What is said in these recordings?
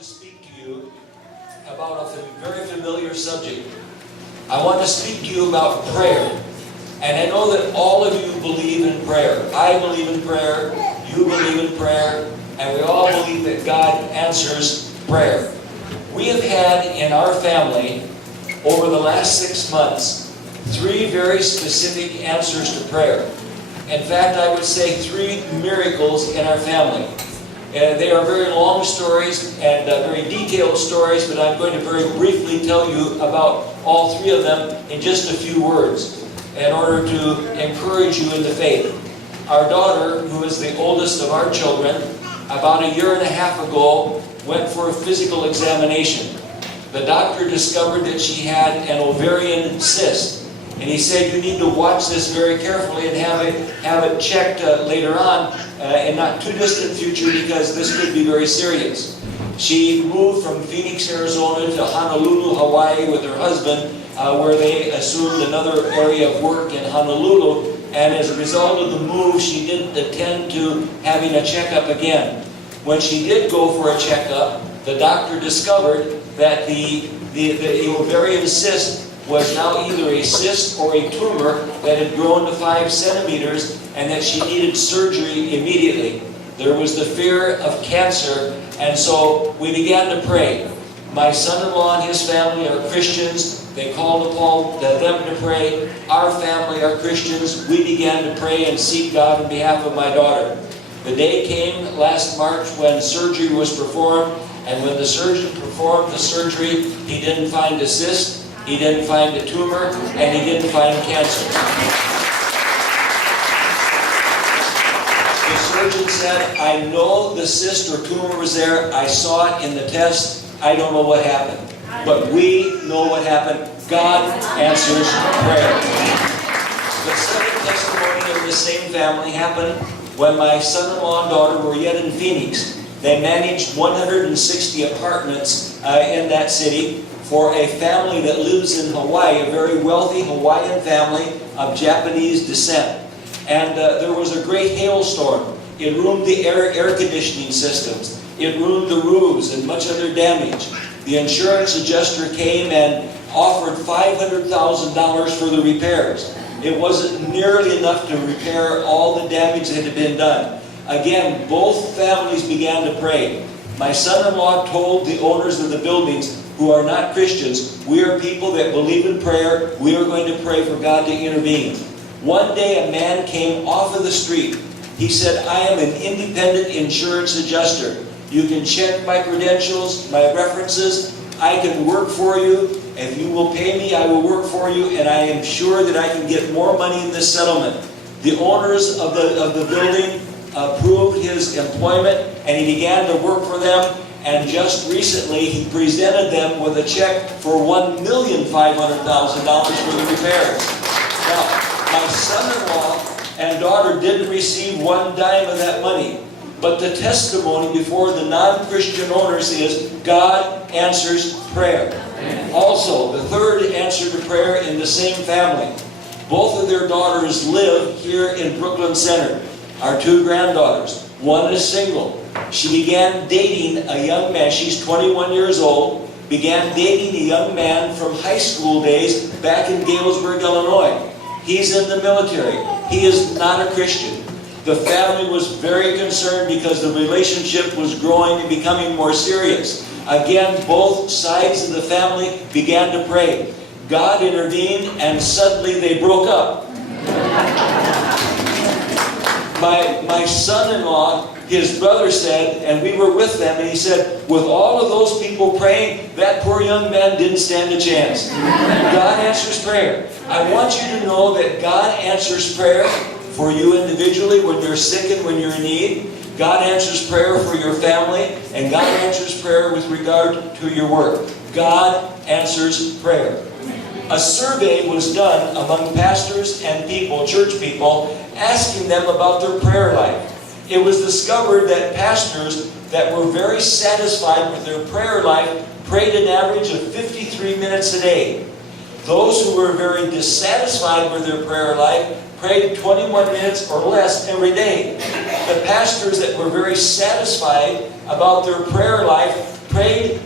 to speak to you about a very familiar subject. I want to speak to you about prayer. And I know that all of you believe in prayer. I believe in prayer, you believe in prayer, and we all believe that God answers prayer. We have had in our family, over the last 6 months, 3 very specific answers to prayer. In fact, I would say 3 miracles in our family. They are very long stories and very detailed stories, but I'm going to very briefly tell you about all 3 of them in just a few words in order to encourage you in the faith. Our daughter, who is the oldest of our children, about 1.5 years ago, went for a physical examination. The doctor discovered that she had an ovarian cyst. And he said, you need to watch this very carefully and have it checked later on in not too distant future, because this could be very serious. She moved from Phoenix, Arizona to Honolulu, Hawaii with her husband, where they assumed another area of work in Honolulu. And as a result of the move, she didn't attend to having a checkup again. When she did go for a checkup, the doctor discovered that the ovarian cyst was now either a cyst or a tumor that had grown to 5 centimeters and that she needed surgery immediately. There was the fear of cancer, and so we began to pray. My son-in-law and his family are Christians. They called upon them to pray. Our family are Christians. We began to pray and seek God on behalf of my daughter. The day came last March when surgery was performed, and when the surgeon performed the surgery, he didn't find a cyst, he didn't find a tumor, and he didn't find cancer. The surgeon said, I know the cyst or tumor was there. I saw it in the test. I don't know what happened. But we know what happened. God answers prayer. The second testimony of the same family happened when my son-in-law and daughter were yet in Phoenix. They managed 160 apartments in that city for a family that lives in Hawaii, a very wealthy Hawaiian family of Japanese descent. And there was a great hailstorm. It ruined the air conditioning systems. It ruined the roofs and much other damage. The insurance adjuster came and offered $500,000 for the repairs. It wasn't nearly enough to repair all the damage that had been done. Again, both families began to pray. My son-in-law told the owners of the buildings, who are not Christians, we are people that believe in prayer. We are going to pray for God to intervene. One day a man came off of the street. He said, I am an independent insurance adjuster. You can check my credentials, my references. I can work for you. If you will pay me, I will work for you, and I am sure that I can get more money in this settlement. The owners of the building approved his employment, and he began to work for them. And just recently, he presented them with a check for $1,500,000 for the repairs. Now, my son-in-law and daughter didn't receive 1 dime of that money. But the testimony before the non-Christian owners is God answers prayer. Also, the third answer to prayer in the same family. Both of their daughters live here in Brooklyn Center. Our 2 granddaughters. One is single. She began dating a young man. She's 21 years old. Began dating a young man from high school days back in Galesburg, Illinois. He's in the military. He is not a Christian. The family was very concerned because the relationship was growing and becoming more serious. Again, both sides of the family began to pray. God intervened, and suddenly they broke up. My son-in-law, his brother said, and we were with them, and he said, with all of those people praying, that poor young man didn't stand a chance. God answers prayer. I want you to know that God answers prayer for you individually when you're sick and when you're in need. God answers prayer for your family, and God answers prayer with regard to your work. God answers prayer. A survey was done among pastors and people, church people, asking them about their prayer life. It was discovered that pastors that were very satisfied with their prayer life prayed an average of 53 minutes a day. Those who were very dissatisfied with their prayer life prayed 21 minutes or less every day. The pastors that were very satisfied about their prayer life, prayed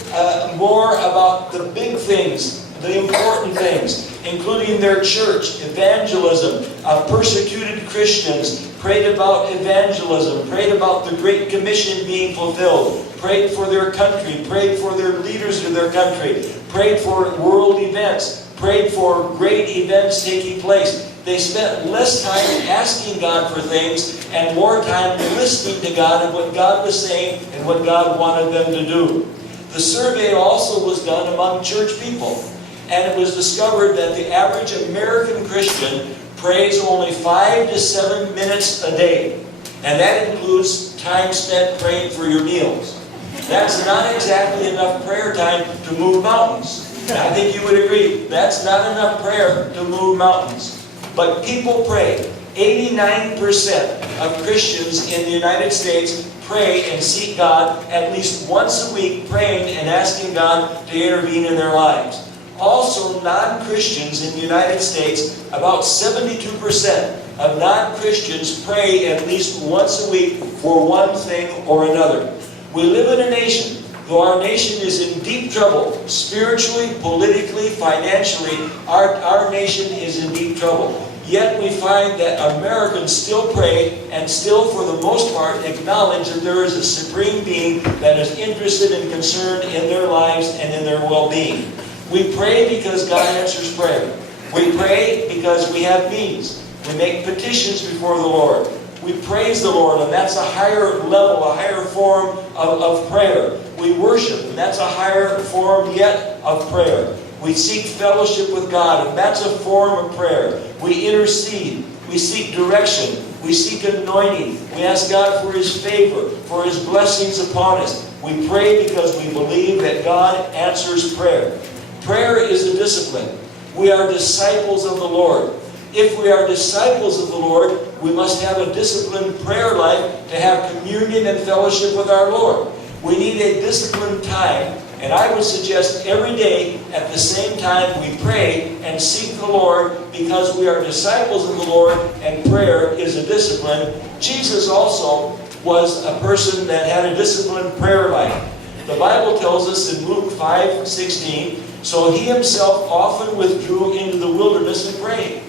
more about the big things, the important things, including their church, evangelism, persecuted Christians, prayed about evangelism, prayed about the Great Commission being fulfilled, prayed for their country, prayed for their leaders of their country, prayed for world events, prayed for great events taking place. They spent less time asking God for things and more time listening to God and what God was saying and what God wanted them to do. The survey also was done among church people, and it was discovered that the average American Christian prays only 5 to 7 minutes a day, and that includes time spent praying for your meals. That's not exactly enough prayer time to move mountains. I think you would agree, that's not enough prayer to move mountains. But people pray. 89% of Christians in the United States pray and seek God at least once a week, praying and asking God to intervene in their lives. Also, non-Christians in the United States, about 72% of non-Christians pray at least once a week for one thing or another. We live in a nation, though our nation is in deep trouble, spiritually, politically, financially, our nation is in deep trouble. Yet we find that Americans still pray and still, for the most part, acknowledge that there is a supreme being that is interested and concerned in their lives and in their well-being. We pray because God answers prayer. We pray because we have needs. We make petitions before the Lord. We praise the Lord, and that's a higher level, a higher form of prayer. We worship, and that's a higher form yet of prayer. We seek fellowship with God, and that's a form of prayer. We intercede. We seek direction. We seek anointing. We ask God for His favor, for His blessings upon us. We pray because we believe that God answers prayer. Prayer is a discipline. We are disciples of the Lord. If we are disciples of the Lord, we must have a disciplined prayer life to have communion and fellowship with our Lord. We need a disciplined time, and I would suggest every day at the same time we pray and seek the Lord, because we are disciples of the Lord and prayer is a discipline. Jesus also was a person that had a disciplined prayer life. The Bible tells us in Luke 5:16, so He Himself often withdrew into the wilderness and prayed.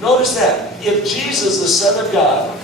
Notice that. If Jesus, the Son of God,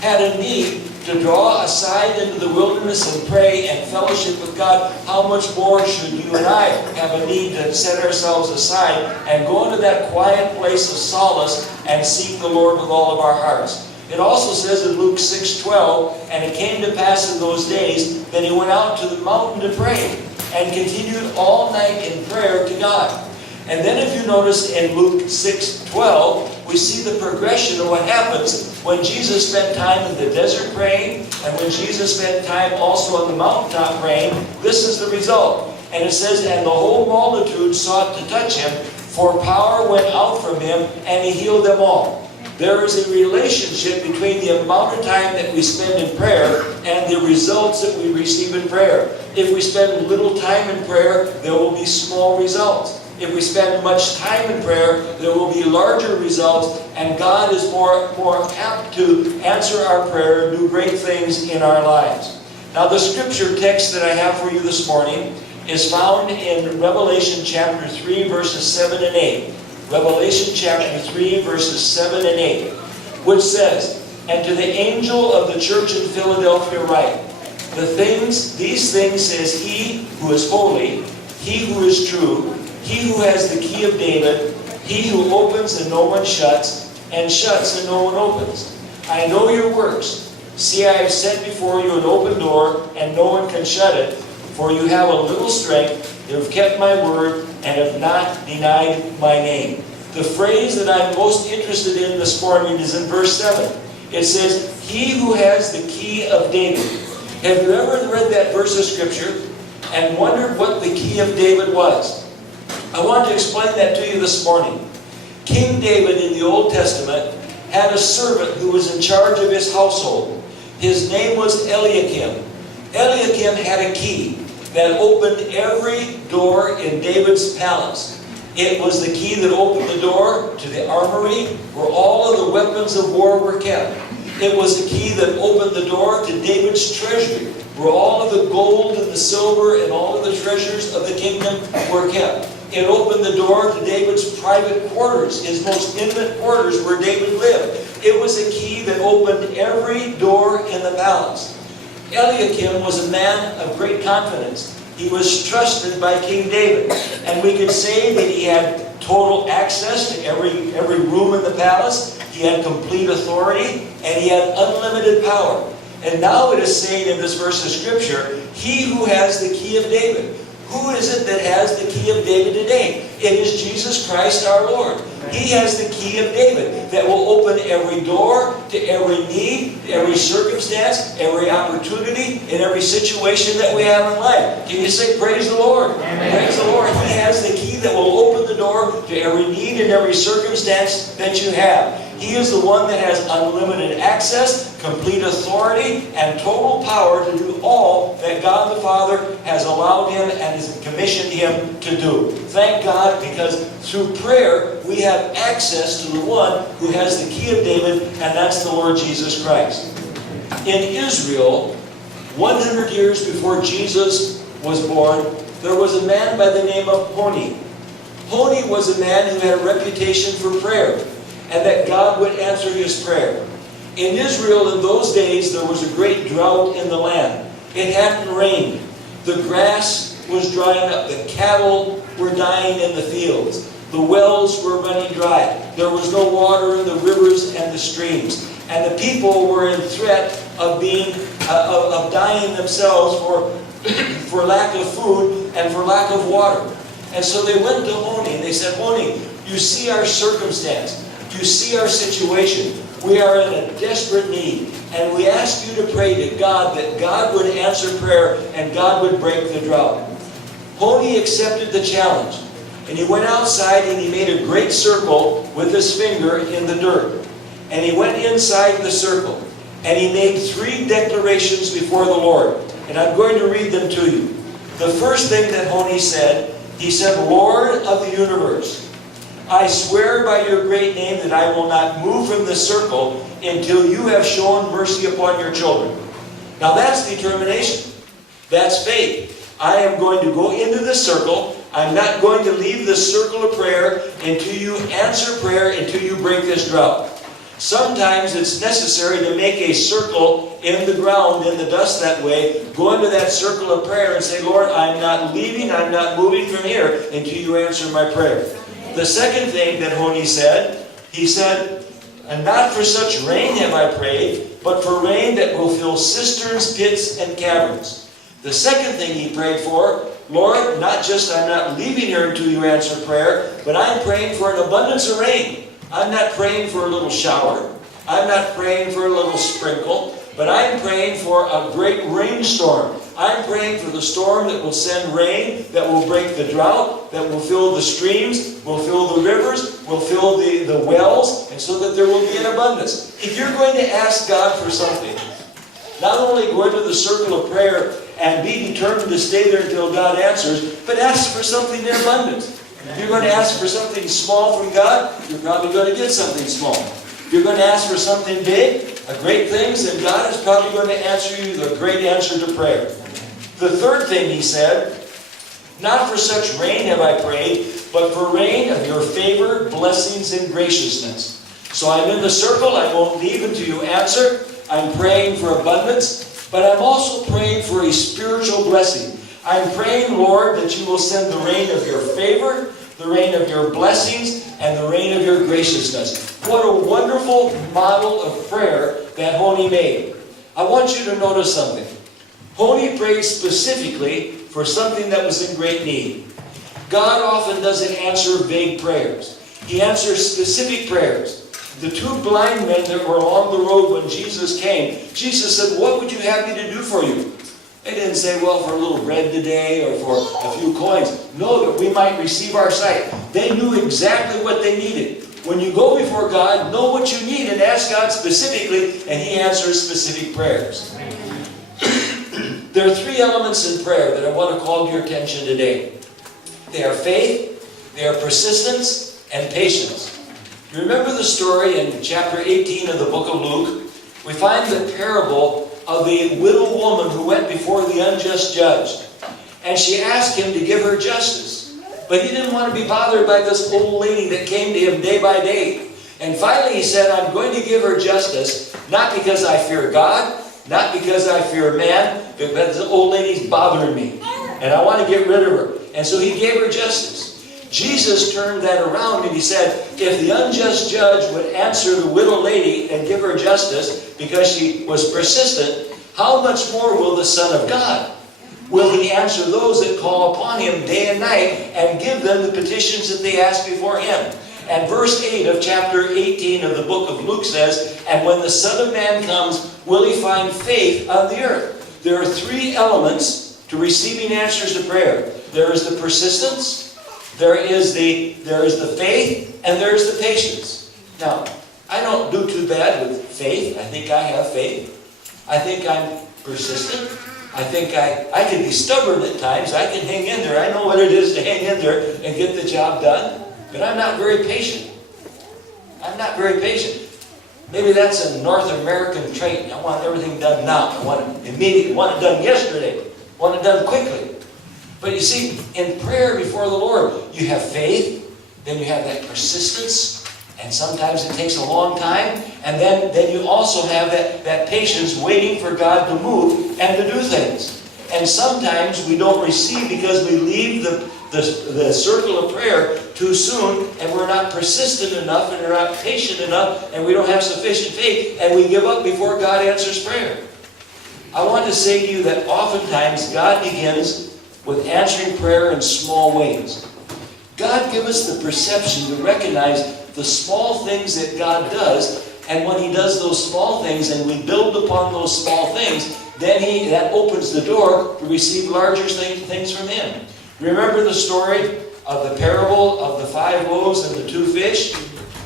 had a need to draw aside into the wilderness and pray and fellowship with God, how much more should you and I have a need to set ourselves aside and go into that quiet place of solace and seek the Lord with all of our hearts? It also says in Luke 6:12, and it came to pass in those days that He went out to the mountain to pray and continued all night in prayer to God. And then if you notice in Luke 6:12, we see the progression of what happens when Jesus spent time in the desert praying, and when Jesus spent time also on the mountaintop praying. This is the result. And it says, and the whole multitude sought to touch Him, for power went out from Him, and He healed them all. There is a relationship between the amount of time that we spend in prayer and the results that we receive in prayer. If we spend little time in prayer, there will be small results. If we spend much time in prayer, there will be larger results, and God is more apt to answer our prayer and do great things in our lives. Now, the scripture text that I have for you this morning is found in Revelation chapter 3, verses 7 and 8. Revelation chapter 3, verses 7 and 8, which says, and to the angel of the church in Philadelphia write, these things says He who is holy, He who is true, He who has the key of David, He who opens and no one shuts, and shuts and no one opens. I know your works. See, I have set before you an open door, and no one can shut it. For you have a little strength, you have kept my word, and have not denied my name. The phrase that I'm most interested in this morning is in verse 7. It says, He who has the key of David. Have you ever read that verse of Scripture and wondered what the key of David was? I want to explain that to you this morning. King David in the Old Testament had a servant who was in charge of his household. His name was Eliakim. Eliakim had a key that opened every door in David's palace. It was the key that opened the door to the armory where all of the weapons of war were kept. It was the key that opened the door to David's treasury, where all of the gold and the silver and all of the treasures of the kingdom were kept. It opened the door to David's private quarters, his most intimate quarters where David lived. It was a key that opened every door in the palace. Eliakim was a man of great confidence. He was trusted by King David. And we could say that he had total access to every room in the palace. He had complete authority, and he had unlimited power. And now it is saying in this verse of Scripture, he who has the key of David. Who is it that has the key of David today? It is Jesus Christ our Lord. He has the key of David that will open every door to every need, every circumstance, every opportunity, and every situation that we have in life. Can you say, praise the Lord? Amen. Praise the Lord. He has the key that will open the door to every need and every circumstance that you have. He is the one that has unlimited access, complete authority, and total power to do all that God the Father has allowed him and has commissioned him to do. Thank God, because through prayer we have access to the one who has the key of David, and that's the Lord Jesus Christ. In Israel, 100 years before Jesus was born, there was a man by the name of Honi. Honi was a man who had a reputation for prayer, and that God would answer his prayer. In Israel in those days, there was a great drought in the land. It hadn't rained. The grass was drying up. The cattle were dying in the fields. The wells were running dry. There was no water in the rivers and the streams. And the people were in threat of dying themselves for lack of food and for lack of water. And so they went to Honi and they said, Honi, you see our circumstance. You see our situation. We are in a desperate need. And we ask you to pray to God that God would answer prayer and God would break the drought. Honi accepted the challenge. And he went outside and he made a great circle with his finger in the dirt. And he went inside the circle. And he made 3 declarations before the Lord. And I'm going to read them to you. The first thing that Honi said, he said, Lord of the universe, I swear by your great name that I will not move from the circle until you have shown mercy upon your children. Now that's determination. That's faith. I am going to go into the circle. I'm not going to leave the circle of prayer until you answer prayer, until you break this drought. Sometimes it's necessary to make a circle in the ground, in the dust that way, go into that circle of prayer and say, Lord, I'm not leaving, I'm not moving from here until you answer my prayer. The second thing that Honi said, he said, and not for such rain have I prayed, but for rain that will fill cisterns, pits, and caverns. The second thing he prayed for, Lord, not just I'm not leaving here until you answer prayer, but I'm praying for an abundance of rain. I'm not praying for a little shower. I'm not praying for a little sprinkle, but I'm praying for a great rainstorm. I'm praying for the storm that will send rain, that will break the drought, that will fill the streams, will fill the rivers, will fill the wells, and so that there will be an abundance. If you're going to ask God for something, not only go into the circle of prayer and be determined to stay there until God answers, but ask for something in abundance. If you're going to ask for something small from God, you're probably going to get something small. If you're going to ask for something big, great things, then God is probably going to answer you the great answer to prayer. The third thing he said, not for such rain have I prayed, but for rain of your favor, blessings, and graciousness. So I'm in the circle, I won't leave until you answer. I'm praying for abundance, but I'm also praying for a spiritual blessing. I'm praying, Lord, that you will send the rain of your favor, the rain of your blessings, and the rain of your graciousness. What a wonderful model of prayer that Honi made. I want you to notice something. Honi prayed specifically for something that was in great need. God often doesn't answer vague prayers. He answers specific prayers. The 2 blind men that were along the road when Jesus came, Jesus said, what would you have me to do for you? They didn't say, well, for a little bread today or for a few coins. No, that we might receive our sight. They knew exactly what they needed. When you go before God, know what you need and ask God specifically, and He answers specific prayers. There are 3 elements in prayer that I want to call to your attention today. They are faith, they are persistence, and patience. You remember the story in chapter 18 of the book of Luke? We find the parable of a widow woman who went before the unjust judge. And she asked him to give her justice. But he didn't want to be bothered by this old lady that came to him day by day. And finally he said, I'm going to give her justice, not because I fear God, not because I fear man, but because the old lady's bothering me. And I want to get rid of her. And so he gave her justice. Jesus turned that around and he said, if the unjust judge would answer the widow lady and give her justice because she was persistent, how much more will the Son of God? Will he answer those that call upon him day and night and give them the petitions that they ask before him? And verse 8 of chapter 18 of the book of Luke says, and when the Son of Man comes, will he find faith on the earth? There are three elements to receiving answers to prayer. There is the persistence, there is the faith, and there is the patience. Now, I don't do too bad with faith. I think I have faith. I think I'm persistent. I think I can be stubborn at times. I can hang in there. I know what it is to hang in there and get the job done. But I'm not very patient. I'm not very patient. Maybe that's a North American trait. I want everything done now. I want it immediately. I want it done yesterday. I want it done quickly. But you see, in prayer before the Lord, you have faith, then you have that persistence, and sometimes it takes a long time, and then you also have that patience waiting for God to move and to do things. And sometimes we don't receive because we leave the circle of prayer too soon, and we're not persistent enough, and we're not patient enough, and we don't have sufficient faith, and we give up before God answers prayer. I want to say to you that oftentimes God begins with answering prayer in small ways. God gives us the perception to recognize the small things that God does, and when He does those small things and we build upon those small things, then that opens the door to receive larger things from Him. Remember the story of the parable of the 5 loaves and the 2 fish?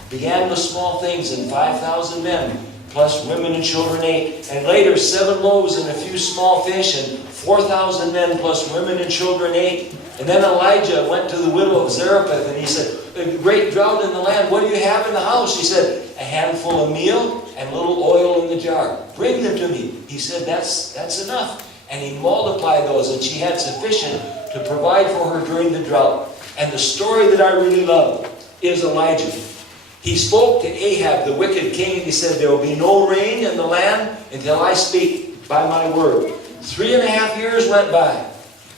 Began with small things, and 5,000 men, plus women and children ate. And later 7 loaves and a few small fish, and 4,000 men plus women and children ate. And then Elijah went to the widow of Zarephath and he said, a great drought in the land, what do you have in the house? She said, a handful of meal and a little oil in the jar. Bring them to me. He said, that's enough. And he multiplied those, and she had sufficient to provide for her during the drought. And the story that I really love is Elijah. He spoke to Ahab, the wicked king, and he said, there will be no rain in the land until I speak by my word. 3.5 years went by.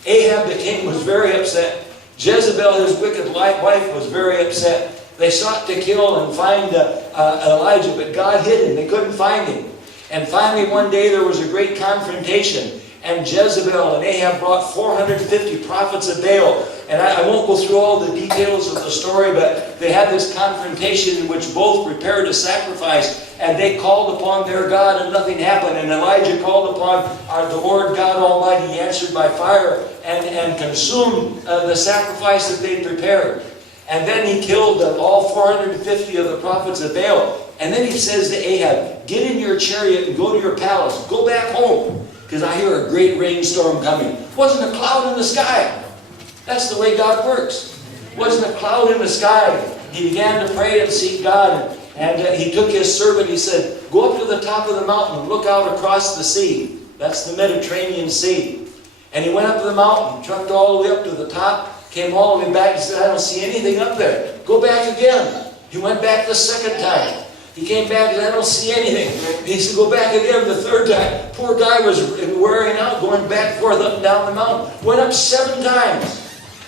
Ahab the king was very upset. Jezebel, his wicked wife, was very upset. They sought to kill and find Elijah, but God hid him. They couldn't find him. And finally one day there was a great confrontation. And Jezebel and Ahab brought 450 prophets of Baal. And I won't go through all the details of the story, but they had this confrontation in which both prepared a sacrifice. And they called upon their God and nothing happened. And Elijah called upon the Lord God Almighty. He answered by fire and consumed the sacrifice that they prepared. And then he killed all 450 of the prophets of Baal. And then he says to Ahab, get in your chariot and go to your palace. Go back home, because I hear a great rainstorm coming. Wasn't a cloud in the sky. That's the way God works. Wasn't a cloud in the sky. He began to pray and seek God. And he took his servant, he said, go up to the top of the mountain and look out across the sea. That's the Mediterranean Sea. And he went up to the mountain, trucked all the way up to the top, came all the way back and said, I don't see anything up there. Go back again. He went back the second time. He came back and said, I don't see anything. He said, go back again the third time. Poor guy was wearing out, going back and forth up and down the mountain. Went up 7 times.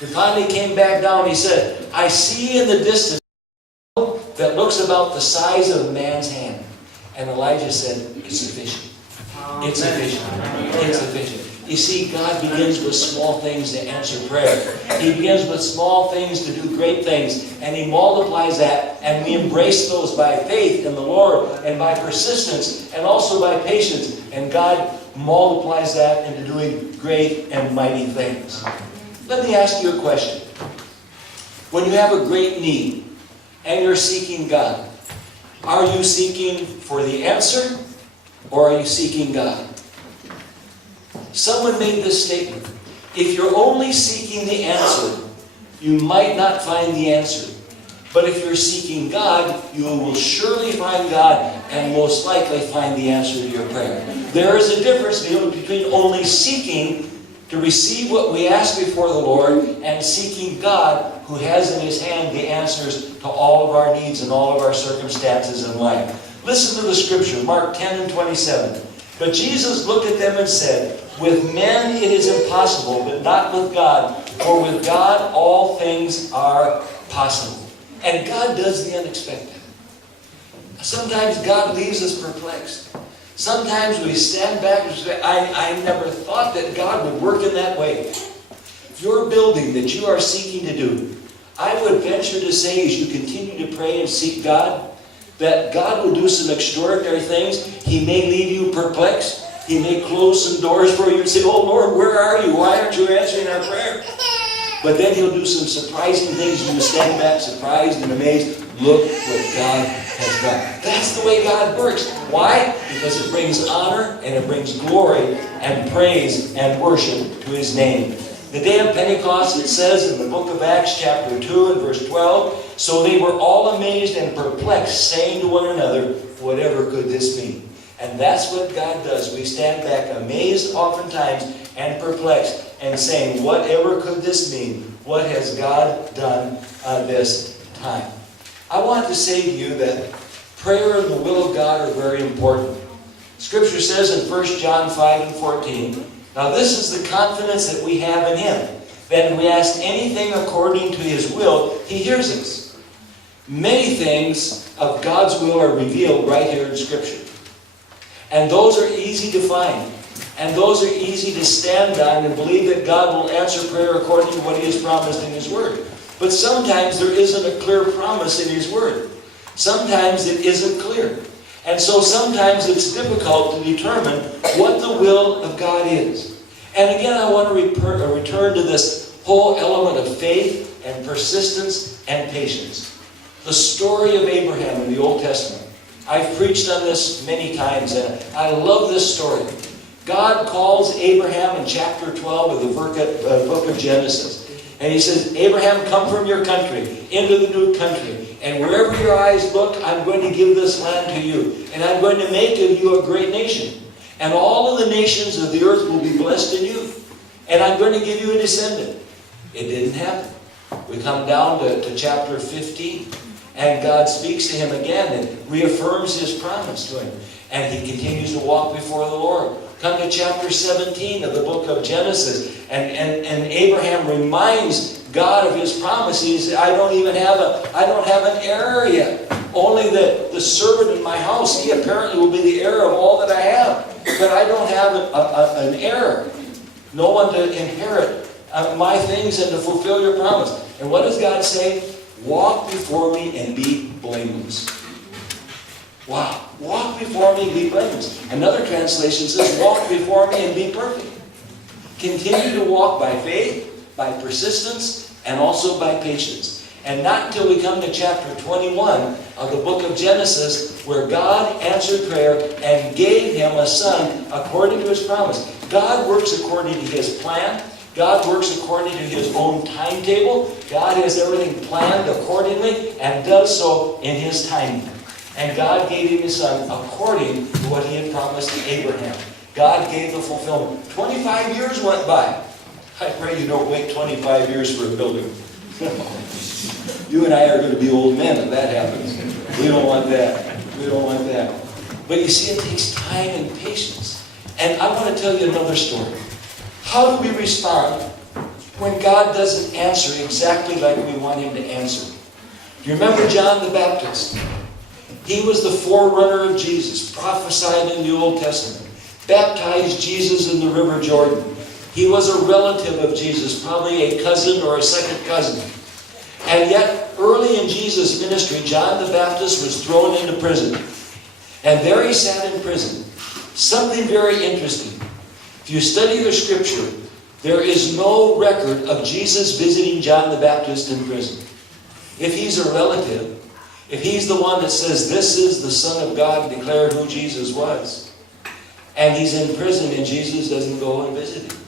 And finally came back down. He said, I see in the distance that looks about the size of a man's hand. And Elijah said, it's sufficient. It's sufficient. It's sufficient. You see, God begins with small things to answer prayer. He begins with small things to do great things. And He multiplies that. And we embrace those by faith in the Lord and by persistence and also by patience. And God multiplies that into doing great and mighty things. Let me ask you a question. When you have a great need and you're seeking God, are you seeking for the answer or are you seeking God? Someone made this statement. If you're only seeking the answer, you might not find the answer. But if you're seeking God, you will surely find God and most likely find the answer to your prayer. There is a difference between only seeking to receive what we ask before the Lord and seeking God, who has in His hand the answers to all of our needs and all of our circumstances in life. Listen to the scripture, Mark 10:27. But Jesus looked at them and said, with men it is impossible, but not with God, for with God all things are possible. And God does the unexpected. Sometimes God leaves us perplexed. Sometimes we stand back and say, I never thought that God would work in that way. Your building that you are seeking to do, I would venture to say, as you continue to pray and seek God, that God will do some extraordinary things. He may leave you perplexed. He may close some doors for you and say, oh Lord, where are you? Why aren't you answering our prayer? But then He'll do some surprising things and you stand back surprised and amazed. Look what God has done. That's the way God works. Why? Because it brings honor and it brings glory and praise and worship to His name. The day of Pentecost, it says in the book of Acts chapter 2 and verse 12, so they were all amazed and perplexed, saying to one another, whatever could this mean? And that's what God does. We stand back amazed oftentimes and perplexed and saying, whatever could this mean? What has God done this time? I want to say to you that prayer and the will of God are very important. Scripture says in 1 John 5:14, now this is the confidence that we have in Him, that if we ask anything according to His will, He hears us. Many things of God's will are revealed right here in Scripture. And those are easy to find. And those are easy to stand on and believe that God will answer prayer according to what He has promised in His Word. But sometimes there isn't a clear promise in His Word. Sometimes it isn't clear. And so sometimes it's difficult to determine what the will of God is. And again, I want to return to this whole element of faith and persistence and patience. The story of Abraham in the Old Testament. I've preached on this many times, and I love this story. God calls Abraham in chapter 12 of the book of Genesis. And He says, Abraham, come from your country into the new country. And wherever your eyes look, I'm going to give this land to you. And I'm going to make of you a great nation. And all of the nations of the earth will be blessed in you. And I'm going to give you a descendant. It didn't happen. We come down to chapter 15. And God speaks to him again and reaffirms His promise to him. And he continues to walk before the Lord. Come to chapter 17 of the book of Genesis. And Abraham reminds God of His promise. He says, I don't have an heir yet. Only the servant in my house, he apparently will be the heir of all that I have. But I don't have an heir. No one to inherit my things and to fulfill your promise. And what does God say? Walk before me and be blameless. Wow. Walk before me and be blameless. Another translation says, walk before me and be perfect. Continue to walk by faith, by persistence, and also by patience. And not until we come to chapter 21 of the book of Genesis, where God answered prayer and gave him a son according to His promise. God works according to His plan. God works according to His own timetable. God has everything planned accordingly and does so in His timing. And God gave Him His son according to what He had promised to Abraham. God gave the fulfillment. 25 years went by. I pray you don't wait 25 years for a building. You and I are going to be old men if that happens. We don't want that. We don't want that. But you see, it takes time and patience. And I want to tell you another story. How do we respond when God doesn't answer exactly like we want Him to answer? Do you remember John the Baptist? He was the forerunner of Jesus, prophesied in the Old Testament, baptized Jesus in the River Jordan. He was a relative of Jesus, probably a cousin or a second cousin. And yet, early in Jesus' ministry, John the Baptist was thrown into prison. And there he sat in prison. Something very interesting. If you study the Scripture, there is no record of Jesus visiting John the Baptist in prison. If he's a relative, if he's the one that says, this is the Son of God, declared who Jesus was, and he's in prison and Jesus doesn't go and visit him.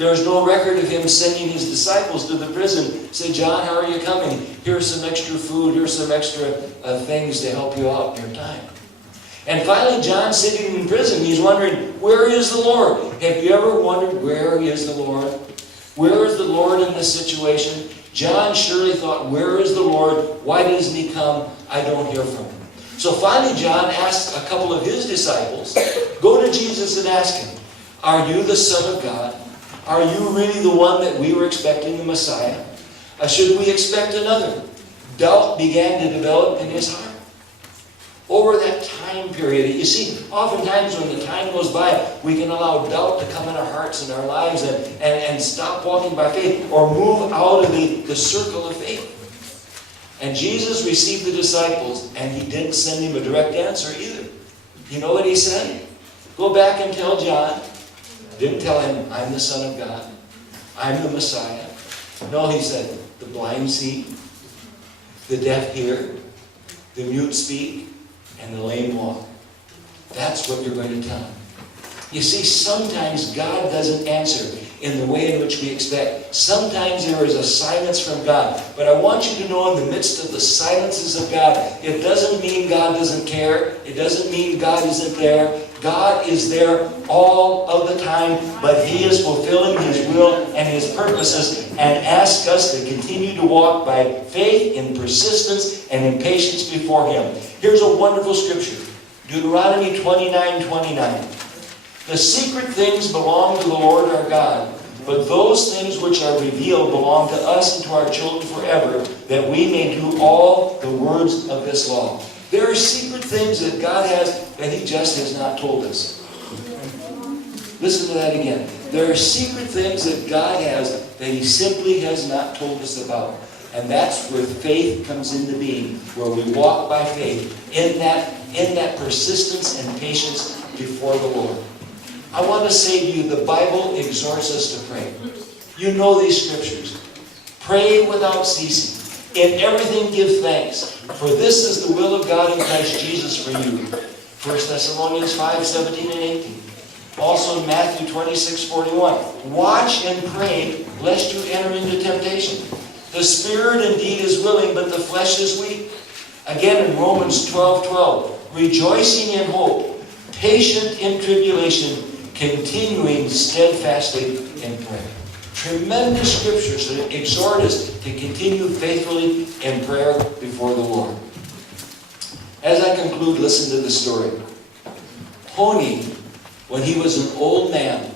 There's no record of him sending his disciples to the prison. Say, John, how are you coming? Here's some extra food. Here's some extra things to help you out in your time. And finally, John's sitting in prison. He's wondering, where is the Lord? Have you ever wondered, where is the Lord? Where is the Lord in this situation? John surely thought, where is the Lord? Why doesn't he come? I don't hear from him. So finally, John asked a couple of his disciples, go to Jesus and ask him, are you the Son of God? Are you really the one that we were expecting, the Messiah? Should we expect another? Doubt began to develop in his heart. Over that time period, you see, oftentimes when the time goes by, we can allow doubt to come in our hearts and our lives and stop walking by faith or move out of the circle of faith. And Jesus received the disciples, and he didn't send him a direct answer either. You know what he said? Go back and tell John. Didn't tell him, I'm the Son of God. I'm the Messiah. No, he said, the blind see, the deaf hear, the mute speak, and the lame walk. That's what you're going to tell him. You see, sometimes God doesn't answer in the way in which we expect. Sometimes there is a silence from God. But I want you to know, in the midst of the silences of God, it doesn't mean God doesn't care. It doesn't mean God isn't there. God is there all of the time, but he is fulfilling his will and his purposes, and asks us to continue to walk by faith in persistence and in patience before him. Here's a wonderful scripture. Deuteronomy 29:29. The secret things belong to the Lord our God, but those things which are revealed belong to us and to our children forever, that we may do all the words of this law. There are secret things that God has that he just has not told us. Listen to that again. There are secret things that God has that he simply has not told us about. And that's where faith comes into being, where we walk by faith in that persistence and patience before the Lord. I want to say to you, the Bible exhorts us to pray. You know these scriptures. Pray without ceasing. In everything give thanks, for this is the will of God in Christ Jesus for you. 1 Thessalonians 5:17 and 18. Also in Matthew 26:41. Watch and pray, lest you enter into temptation. The spirit indeed is willing, but the flesh is weak. Again in Romans 12:12. Rejoicing in hope, patient in tribulation, continuing steadfastly in prayer. Tremendous scriptures that exhort us to continue faithfully in prayer before the Lord. As I conclude, listen to the story. Honi, when he was an old man,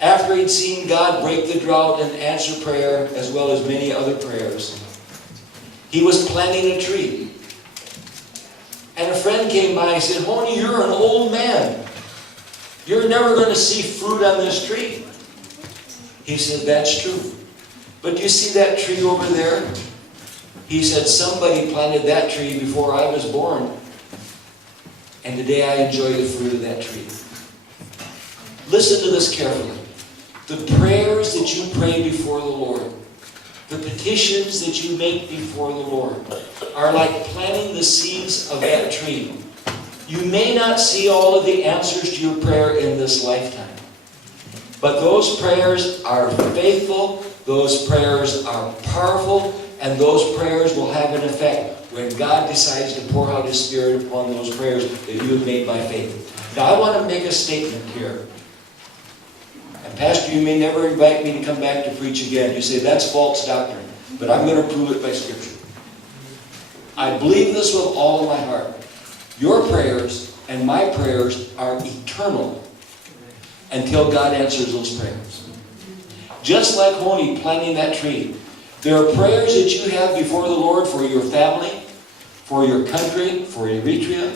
after he'd seen God break the drought and answer prayer, as well as many other prayers, he was planting a tree. And a friend came by and said, Honi, you're an old man. You're never going to see fruit on this tree. He said, that's true. But do you see that tree over there? He said, somebody planted that tree before I was born. And today I enjoy the fruit of that tree. Listen to this carefully. The prayers that you pray before the Lord, the petitions that you make before the Lord, are like planting the seeds of that tree. You may not see all of the answers to your prayer in this lifetime. But those prayers are faithful, those prayers are powerful, and those prayers will have an effect when God decides to pour out his Spirit upon those prayers that you have made by faith. Now I want to make a statement here. And Pastor, you may never invite me to come back to preach again. You say, that's false doctrine. But I'm going to prove it by Scripture. I believe this with all of my heart. Your prayers and my prayers are eternal until God answers those prayers. Just like Honi planting that tree. There are prayers that you have before the Lord for your family, for your country, for Eritrea,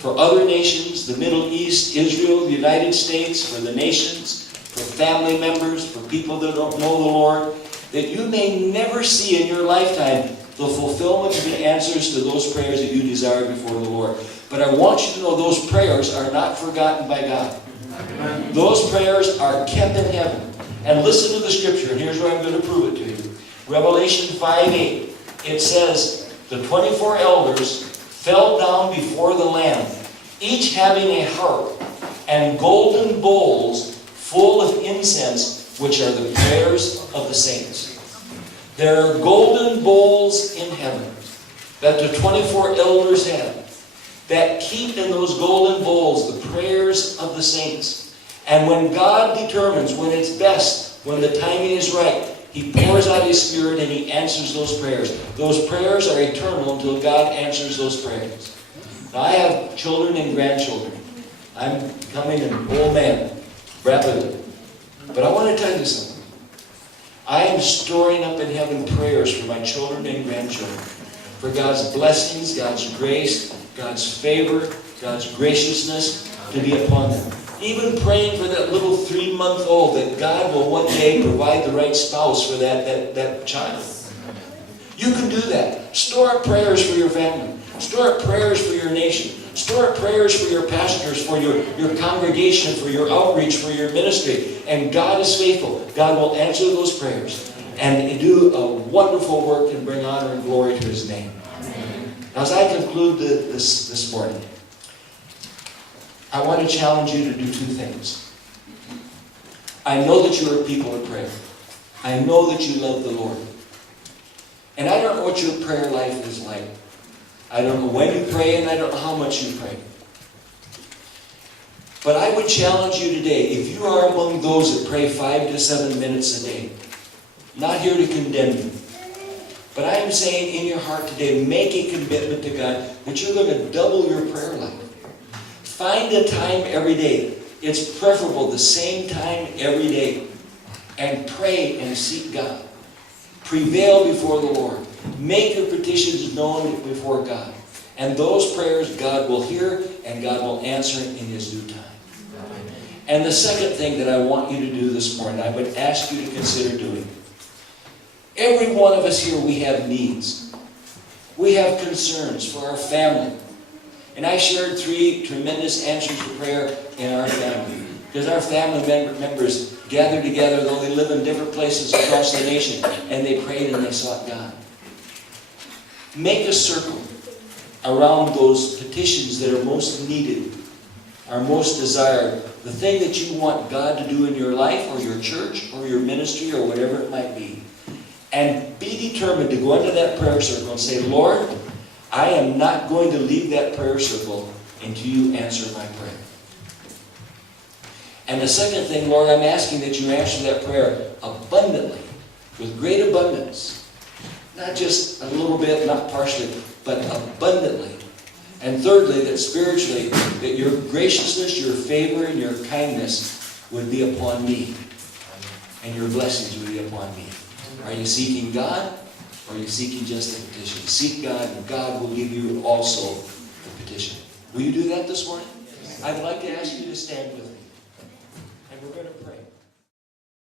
for other nations, the Middle East, Israel, the United States, for the nations, for family members, for people that don't know the Lord, that you may never see in your lifetime the fulfillment of the answers to those prayers that you desire before the Lord. But I want you to know those prayers are not forgotten by God. Amen. Those prayers are kept in heaven. And listen to the scripture, and here's where I'm going to prove it to you. Revelation 5:8. It says, the 24 elders fell down before the Lamb, each having a harp and golden bowls full of incense, which are the prayers of the saints. There are golden bowls in heaven that the 24 elders have, that keep in those golden bowls the prayers of the saints. And when God determines when it's best, when the timing is right, He pours out His Spirit and He answers those prayers. Those prayers are eternal until God answers those prayers. Now, I have children and grandchildren. I'm becoming an old man rapidly. But I want to tell you something. I am storing up in heaven prayers for my children and grandchildren, for God's blessings, God's grace, God's favor, God's graciousness to be upon them. Even praying for that little 3-month-old, that God will one day provide the right spouse for that child. You can do that. Store up prayers for your family. Store up prayers for your nation. Store up prayers for your pastors, for your congregation, for your outreach, for your ministry. And God is faithful. God will answer those prayers and do a wonderful work and bring honor and glory to His name. Now, as I conclude this morning, I want to challenge you to do 2 things. I know that you are people of prayer. I know that you love the Lord. And I don't know what your prayer life is like. I don't know when you pray, and I don't know how much you pray. But I would challenge you today, if you are among those that pray 5 to 7 minutes a day, not here to condemn you, but I am saying in your heart today, make a commitment to God that you're going to double your prayer life. Find a time every day. It's preferable the same time every day. And pray and seek God. Prevail before the Lord. Make your petitions known before God. And those prayers God will hear and God will answer in His due time. And the second thing that I want you to do this morning, I would ask you to consider doing. Every one of us here, we have needs. We have concerns for our family. And I shared 3 tremendous answers to prayer in our family. Because our family members gathered together, though they live in different places across the nation, and they prayed and they sought God. Make a circle around those petitions that are most needed, are most desired, the thing that you want God to do in your life or your church or your ministry or whatever it might be. And be determined to go into that prayer circle and say, Lord, I am not going to leave that prayer circle until you answer my prayer. And the second thing, Lord, I'm asking that you answer that prayer abundantly, with great abundance. Not just a little bit, not partially, but abundantly. And thirdly, that spiritually, that your graciousness, your favor, and your kindness would be upon me. And your blessings would be upon me. Are you seeking God? Or are you seeking just a petition? Seek God, and God will give you also the petition. Will you do that this morning? I'd like to ask you to stand with me. And we're going to